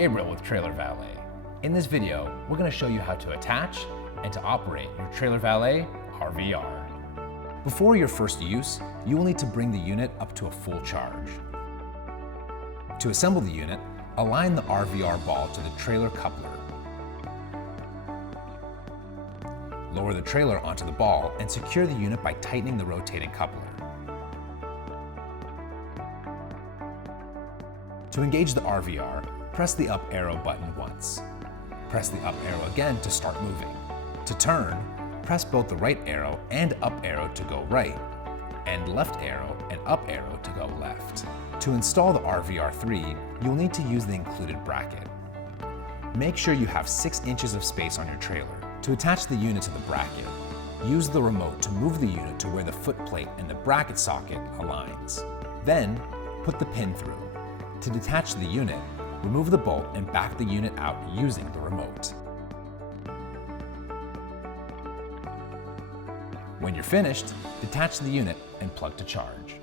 Gabriel with Trailer Valet. In this video, we're going to show you how to attach and to operate your Trailer Valet RVR. Before your first use, you will need to bring the unit up to a full charge. To assemble the unit, align the RVR ball to the trailer coupler. Lower the trailer onto the ball and secure the unit by tightening the rotating coupler. To engage the RVR, press the up arrow button once. Press the up arrow again to start moving. To turn, press both the right arrow and up arrow to go right, and left arrow and up arrow to go left. To install the RVR3, you'll need to use the included bracket. Make sure you have 6 inches of space on your trailer. To attach the unit to the bracket, use the remote to move the unit to where the footplate and the bracket socket aligns. Then, put the pin through. To detach the unit, remove the bolt and back the unit out using the remote. When you're finished, detach the unit and plug to charge.